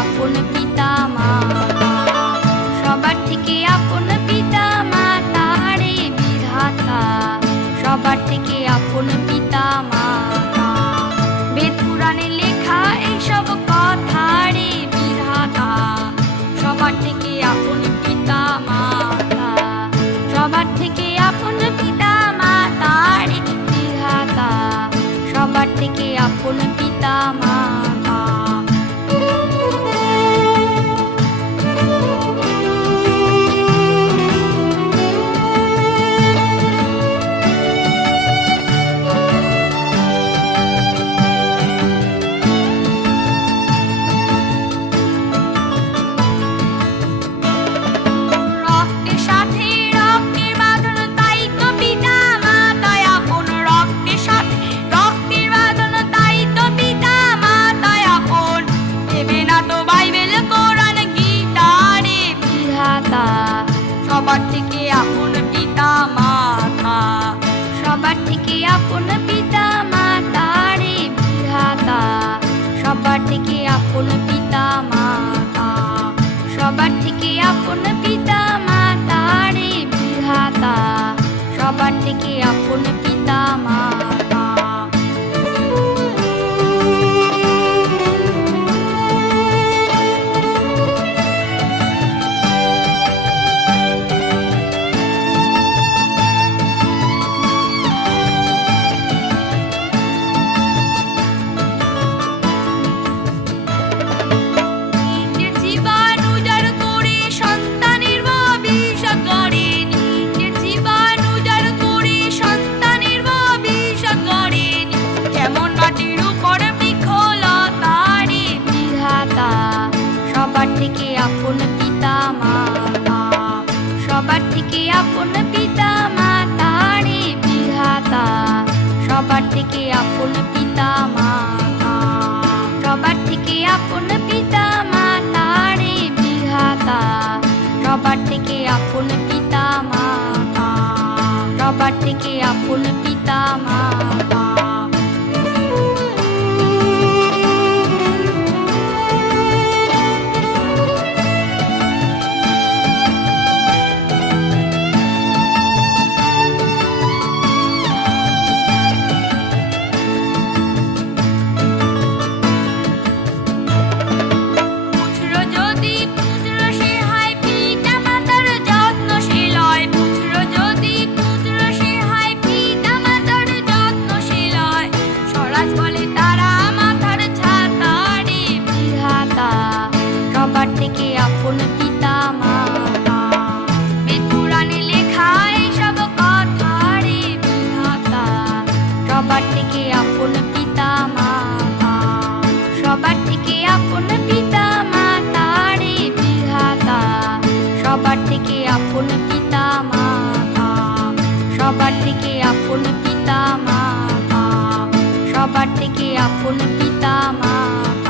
আপন পিতা মাতা, সবার থেকে আপন পিতা মাতা রে বিধাতা, সবার থেকে আপন পিতা মাতা। বেদ পুরাণে লেখা এইসব কথা রে বিধাতা, সবার থেকে আপন পিতা মাতা, সবার থেকে আপন পিতা মাতা রে বিধাতা, সবার থেকে আপন পিতা মাতা। রক্তের সাথে রক্তের বাঁধন, তাই তো পিতা মাতায় আপন। রক্তের সাথে রক্তের বাঁধন, তাই তো পিতা মাতায় আপন। দেবে না তো বাইবেল কোরআন গীতা রে বিধাতা, সবার থেকে আপন পিতা মাতা, সবার থেকে আপন পিতা মাতা রে বিধাতা, সবার থেকে আপন পিতা মাতা, সবার থেকে আপন পিতা মাতা রে বিধাতা, সবার থেকে আপন পিতা মাতা। নিজের জীবন উজাড় করে সন্তানের ভবিষ্যৎ গড়ে, নিজের জীবন উজাড় করে সন্তানের ভবিষ্যৎ গড়ে। যেমন মাটির উপর বৃক্ষলতা রে বিধাতা, সবার থেকে আপন পিতা মাতা, সবার থেকে আপন পিতা মাতা রে বিধাতা, সবার থেকে আপন পিতা মাতা, সবার থেকে আপন পিতা মাতা রে বিধাতা, সবার থেকে আপন পিতা মাতা, সবার থেকে আপন পিতা মাতা। পুত্র যদি পুত্র সে হয়, পিতা মাতার যত্নশীল হয়। পুত্র যদি পুত্র সে হয়, পিতা মাতার যত্নশীল হয়। স্বরাজ বলে তারা মাথার ছাতা রে বিধাতা, সবার থেকে আপন পিতা মাতা। বেদ পুরাণে লেখা এইসব কথা রে বিধাতা, সবার থেকে আপন পিতা মাতা, সবার থেকে আপন পিতা মাতা রে বিধাতা, সবার থেকে আপন পিতা মাতা, সবার থেকে আপন পিতা মাতা, সবার থেকে আপন পিতা মাতা।